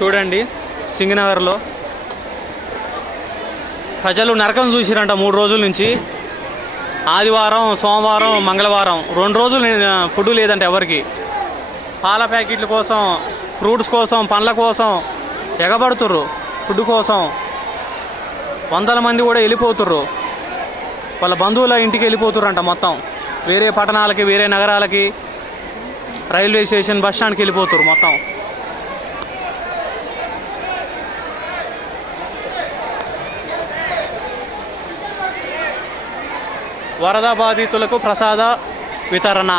చూడండి సింగనగర్లో ప్రజలు నరకం చూసిరంట 3 రోజుల నుంచి. ఆదివారం, సోమవారం, మంగళవారం 2 రోజులు ఫుడ్ లేదంట ఎవరికి. పాల ప్యాకెట్ల కోసం, ఫ్రూట్స్ కోసం, పండ్ల కోసం ఎగబడుతుర్రు. ఫుడ్ కోసం వందల మంది కూడా వెళ్ళిపోతుర్రు. వాళ్ళ బంధువుల ఇంటికి వెళ్ళిపోతుర్రంట. మొత్తం వేరే పట్టణాలకి, వేరే నగరాలకి, రైల్వే స్టేషన్, బస్ స్టాండ్కి వెళ్ళిపోతుర్రు మొత్తం. వరద బాధితులకు ప్రసాద వితరణ.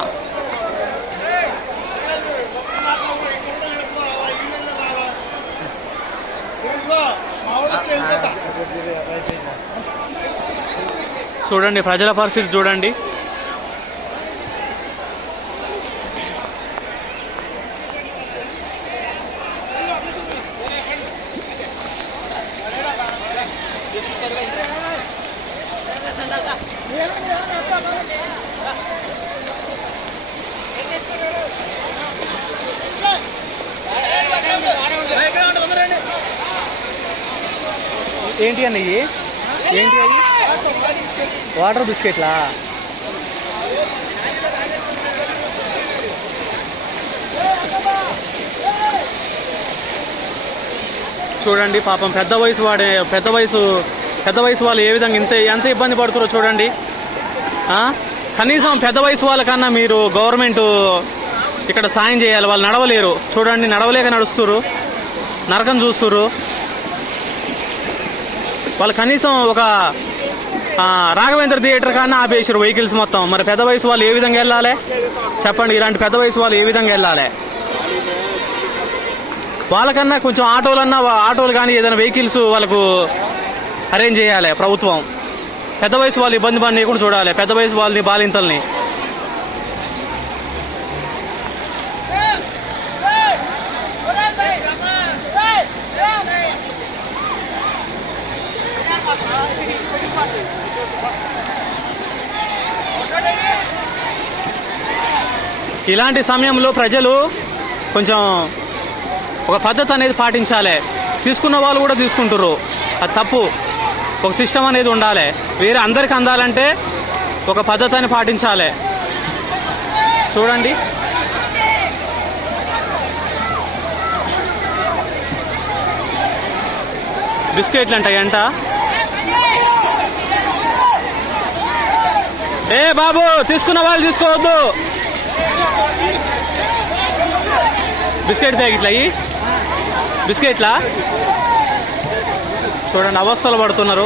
చూడండి ప్రజల పరిస్థితి చూడండి. ఏంటి అన్న ఇవి? ఏంటి అవి? వాటర్ బిస్కెట్లా? చూడండి పాపం పెద్ద వయసు వాళ్ళు ఏ విధంగా ఎంత ఇబ్బంది పడుతారో చూడండి. కనీసం పెద్ద వయసు వాళ్ళకన్నా మీరు గవర్నమెంట్ ఇక్కడ సాయం చేయాలి. వాళ్ళు నడవలేరు. చూడండి నడవలేక నడుస్తున్నారు, నరకం చూస్తున్నారు. వాళ్ళు కనీసం ఒక రాఘవేంద్ర థియేటర్ కన్నా ఆపేసారు వెహికల్స్ మొత్తం. మరి పెద్ద వయసు వాళ్ళు ఏ విధంగా వెళ్ళాలి చెప్పండి? ఇలాంటి పెద్ద వయసు వాళ్ళు ఏ విధంగా వెళ్ళాలి? వాళ్ళకన్నా కొంచెం ఆటోలు కానీ ఏదైనా వెహికల్స్ వాళ్ళకు అరేంజ్ చేయాలి ప్రభుత్వం. పెద్ద వయసు వాళ్ళు ఇబ్బంది పడకుండా చూడాలి. పెద్ద వయసు వాళ్ళని, బాలింతల్ని. ఇలాంటి సమయంలో ప్రజలు కొంచెం ఒక పద్ధతి అనేది పాటించాలి. తీసుకున్న వాళ్ళు కూడా తీసుకుంటారు, అది తప్పు. ఒక సిస్టమ్ అనేది ఉండాలి. వేరే అందరికి అందాలంటే ఒక పద్ధతిని పాటించాలి. చూడండి బిస్కెట్లు అంట ఎంట. ఏ బాబు, తీసుకున్న వాళ్ళు తీసుకోవద్దు. బిస్కెట్ ప్యాకెట్లు అయ్యి, బిస్కెట్లా? చూడండి అవస్థలు పడుతున్నారు.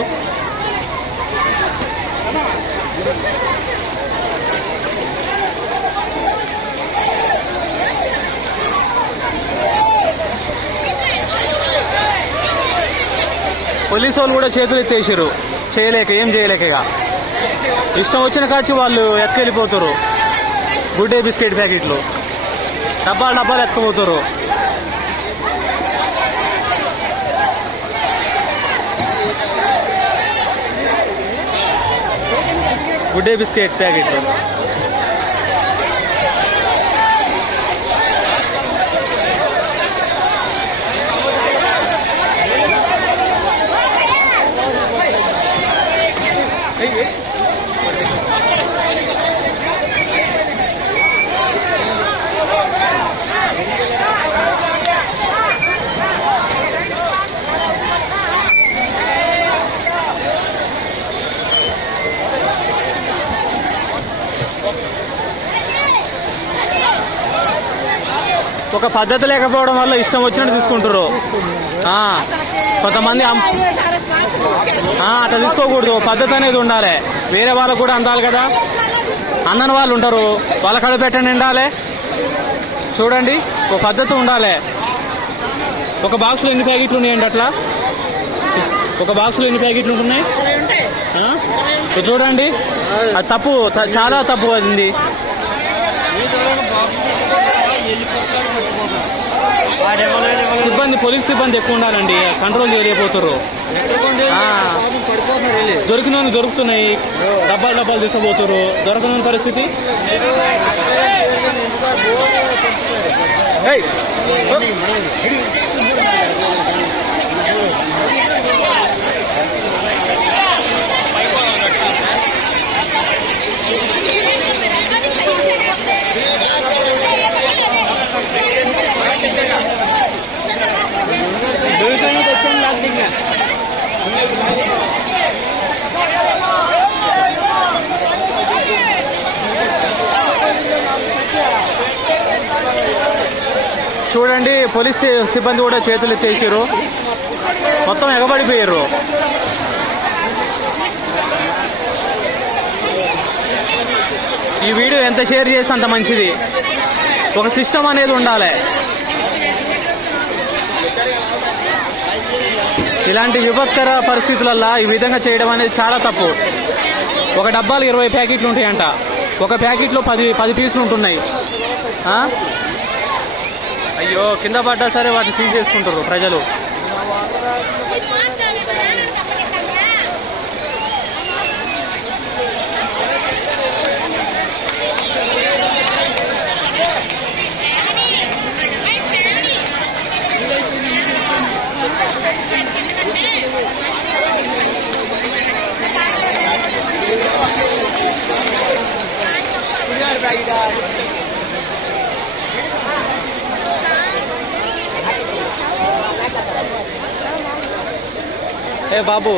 పోలీసు వాళ్ళు కూడా చేతులు ఎత్తేసారు, ఏం చేయలేక. ఇష్టం వచ్చిన కాచి వాళ్ళు ఎత్తుకెళ్ళిపోతారు. గుడ్ డే బిస్కెట్ ప్యాకెట్లు డబ్బాలు ఎత్తుకుపోతారు. గుడ్ డే బిస్కెట్ ప్యాకెట్లు. ఒక పద్ధతి లేకపోవడం వల్ల ఇష్టం వచ్చినట్టు తీసుకుంటారు. కొంతమంది అట్లా తీసుకోకూడదు. పద్ధతి అనేది ఉండాలి. వేరే వాళ్ళకు కూడా అందాలి కదా. అందని వాళ్ళు ఉంటారు, వాళ్ళ కడ పెట్టండి ఉండాలి. చూడండి ఒక పద్ధతి ఉండాలి. ఒక బాక్స్లో ఎన్ని ప్యాకెట్లు ఉన్నాయండి? అట్లా ఒక బాక్స్లో ఎన్ని ప్యాకెట్లు ఉంటున్నాయి చూడండి. అది తప్పు, చాలా తప్పు. అది సిబ్బంది, పోలీస్ సిబ్బంది ఎక్కువ ఉండాలండి. కంట్రోల్ చేయలేకపోతారు. దొరికిన దొరుకుతున్నాయి, డబ్బాలు తీసుకుపోతారు. దొరకని పరిస్థితి. చూడండి పోలీస్ సిబ్బంది కూడా చేతులు ఎత్తేసారు, మొత్తం ఎగబడిపోయారు. ఈ వీడియో ఎంత షేర్ చేస్తే అంత మంచిది. ఒక సిస్టమ్ అనేది ఉండాలి. ఇలాంటి విపత్కర పరిస్థితులల్లో ఈ విధంగా చేయడం అనేది చాలా తప్పు. ఒక డబ్బాలు 20 ప్యాకెట్లు ఉంటాయంట, ఒక ప్యాకెట్లో 10 పీసులు ఉంటున్నాయి. అయ్యో, కింద పడ్డా సరే వాటిని తీసేసుకుంటారు ప్రజలు. ఏ బాబు,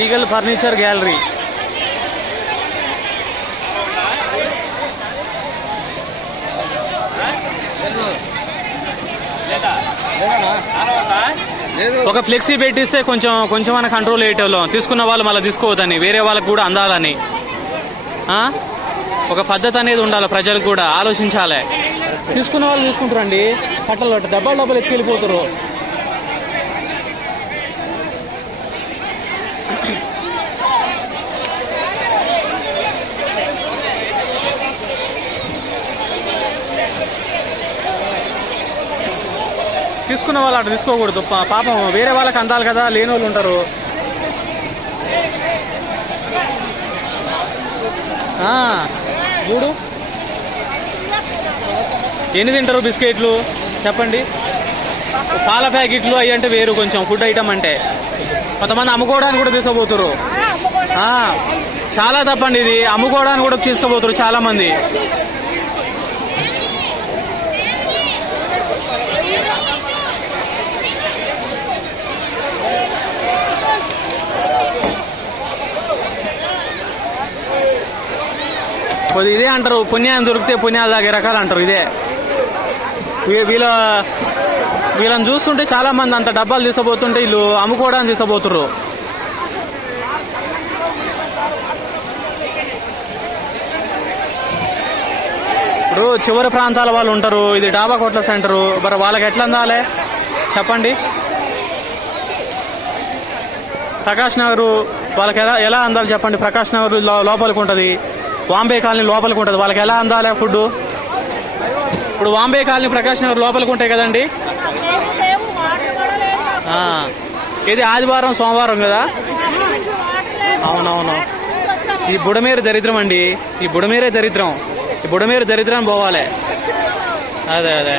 ఈగల్ ఫర్నిచర్ గ్యాలరీ. ఒక ఫ్లెక్సీ పెట్టిస్తే కొంచెం మన కంట్రోల్ అయ్యేటోళ్ళం, తీసుకున్న వాళ్ళు మళ్ళీ తీసుకోవద్దని, వేరే వాళ్ళకు కూడా అందాలని. ఒక పద్ధతి అనేది ఉండాలి, ప్రజలకు కూడా ఆలోచించాలి. తీసుకున్న వాళ్ళు తీసుకుంటారండి, కట్టలు డబ్బాలు ఎత్తుకెళ్ళిపోతారు. తీసుకున్న వాళ్ళు అటు తీసుకోకూడదు, పాపం వేరే వాళ్ళకి అందాలి కదా, లేని వాళ్ళు ఉంటారు. చూడు ఎన్ని తింటారు బిస్కెట్లు చెప్పండి. పాల ప్యాకెట్లు అవి అంటే వేరు, కొంచెం ఫుడ్ ఐటమ్ అంటే. కొంతమంది అమ్ముకోవడానికి కూడా తీసుకుపోతారు. చాలా తప్పండి ఇది, అమ్ముకోవడానికి కూడా తీసుకుపోతారు చాలా మంది. ఇదే అంటారు, పుణ్యాన్ని దొరికితే పుణ్యాలు దాగే రకాలు అంటారు. ఇదే వీళ్ళని చూస్తుంటే చాలా మంది అంత డబ్బాలు తీసుకుపోతుంటే వీళ్ళు అమ్ముకోవడానికి తీసుకుపోతుర్రు. ఇప్పుడు చివరి ప్రాంతాల వాళ్ళు ఉంటారు, ఇది డాబా కొట్ల సెంటరు, మరి వాళ్ళకి ఎట్లా అందాలి చెప్పండి. ప్రకాష్ నగర్ వాళ్ళకి ఎలా అందాలి చెప్పండి. ప్రకాష్ నగర్ లోపలికి ఉంటుంది, వాంబే కాలనీ లోపలికి ఉంటుంది, వాళ్ళకి ఎలా అందాలి ఫుడ్. ఇప్పుడు వాంబే కాలనీ ప్రకాష్ నగర్ లోపలికి ఉంటాయి కదండి. ఇది ఆదివారం సోమవారం కదా. అవునవును, ఈ బుడమేరు దరిద్రం అండి, ఈ బుడమేరే దరిద్రం, ఈ బుడమేరు దరిద్రం పోవాలి. అదే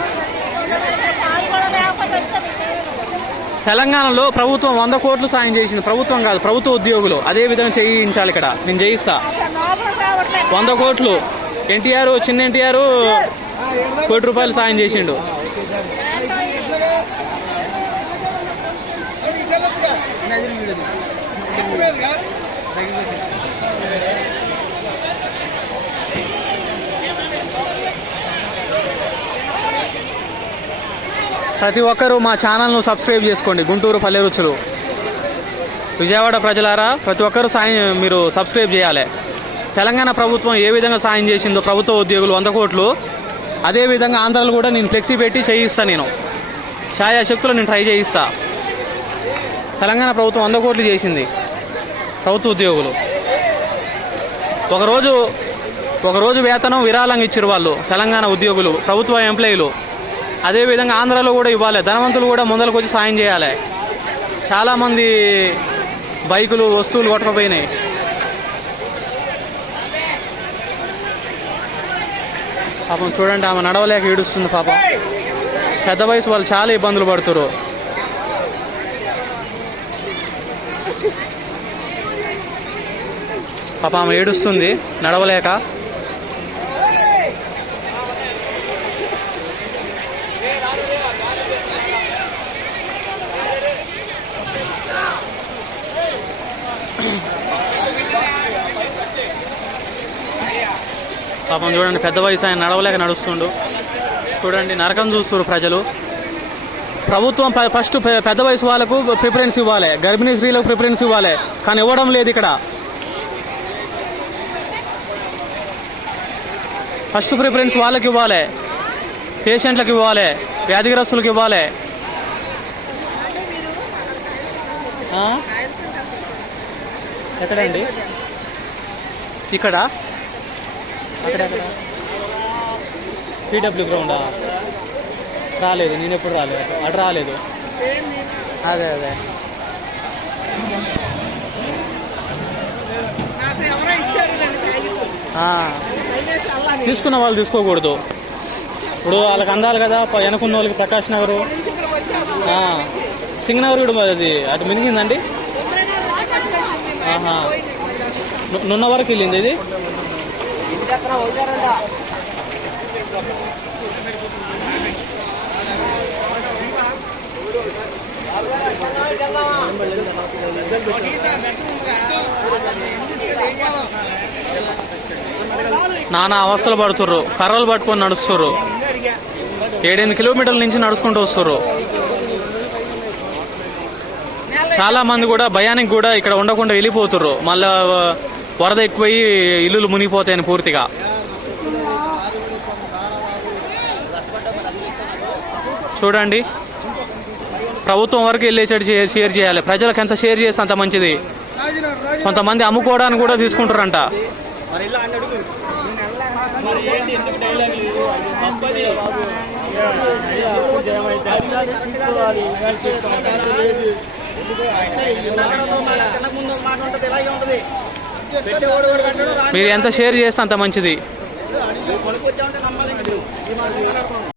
తెలంగాణలో ప్రభుత్వం 100 కోట్లు సాయం చేసింది. ప్రభుత్వం కాదు, ప్రభుత్వ ఉద్యోగులు అదే విధంగా చేయించాలి. ఇక్కడ నేను చేయిస్తా 100 కోట్లు. ఎన్టీఆర్, చిన్న ఎన్టీఆర్ ₹1 కోటి సాయం చేసిండు. ప్రతి ఒక్కరూ మా ఛానల్ను సబ్స్క్రైబ్ చేసుకోండి. గుంటూరు పల్లె రుచులు. విజయవాడ ప్రజలారా, ప్రతి ఒక్కరూ మీరు సబ్స్క్రైబ్ చేయాలి. తెలంగాణ ప్రభుత్వం ఏ విధంగా సాయం చేసిందో ప్రభుత్వ ఉద్యోగులు 100 కోట్లు, అదేవిధంగా ఆంధ్రాలో కూడా నేను ఫ్లెక్సీ పెట్టి చేయిస్తా. నేను ఛాయాశక్తులు నేను ట్రై చేయిస్తా. తెలంగాణ ప్రభుత్వం 100 కోట్లు చేసింది ప్రభుత్వ ఉద్యోగులు. ఒకరోజు వేతనం విరాళంగా ఇచ్చారు వాళ్ళు తెలంగాణ ఉద్యోగులు, ప్రభుత్వ ఎంప్లాయీలు. అదేవిధంగా ఆంధ్రాలో కూడా ఇవ్వాలి. ధనవంతులు కూడా ముందరకు వచ్చి సాయం చేయాలి. చాలామంది బైకులు వస్తువులు కొట్టకపోయినాయి. పాపం చూడండి, ఆమె నడవలేక ఏడుస్తుంది పాపం. పెద్ద వయసు వాళ్ళు చాలా ఇబ్బందులు పడుతున్నారు. పాపం ఆమె ఏడుస్తుంది నడవలేక. పాపం చూడండి, పెద్ద వయసు ఆయన నడవలేక నడుస్తుండు. చూడండి నరకం చూస్తున్నారు ప్రజలు. ప్రభుత్వం ఫస్ట్ పెద్ద వయసు వాళ్ళకు ప్రిఫరెన్స్ ఇవ్వాలి, గర్భిణీ స్త్రీలకు ప్రిఫరెన్స్ ఇవ్వాలి, కానీ ఇవ్వడం లేదు. ఇక్కడ ఫస్ట్ ప్రిఫరెన్స్ వాళ్ళకి ఇవ్వాలి, పేషెంట్లకు ఇవ్వాలి, వ్యాధిగ్రస్తులకు ఇవ్వాలి. ఎక్కడండి? ఇక్కడ అక్కడెక్కడ పీడబ్ల్యూ గ్రౌండా? రాలేదు, నేను ఎప్పుడు రాలేదు, అటు రాలేదు. అదే అదే తీసుకున్న వాళ్ళు తీసుకోకూడదు. ఇప్పుడు వాళ్ళకి అందాలి కదా, వెనకున్న వాళ్ళకి. ప్రకాష్ నగర్, సింగనగర్ కూడా అది అటు మినిగిందండి. నున్న వరకు వెళ్ళింది ఇది. నానా అవస్థలు పడుతుర్రు, కర్రలు పట్టుకొని నడుస్తుర్రు. 7-8 కిలోమీటర్ల నుంచి నడుచుకుంటూ వస్తుర్రు. చాలా మంది కూడా భయానికి కూడా ఇక్కడ ఉండకుండా వెళ్ళిపోతుర్రు. మళ్ళా వరద ఎక్కువయ్యి ఇల్లులు మునిగిపోతాయని పూర్తిగా. చూడండి, ప్రభుత్వం వరకు వెళ్ళేసేటి షేర్ చేయాలి. ప్రజలకు ఎంత షేర్ చేస్తే అంత మంచిది. కొంతమంది అమ్ముకోవడానికి కూడా తీసుకుంటారంట. మీరు ఎంత షేర్ చేస్తే అంత మంచిది.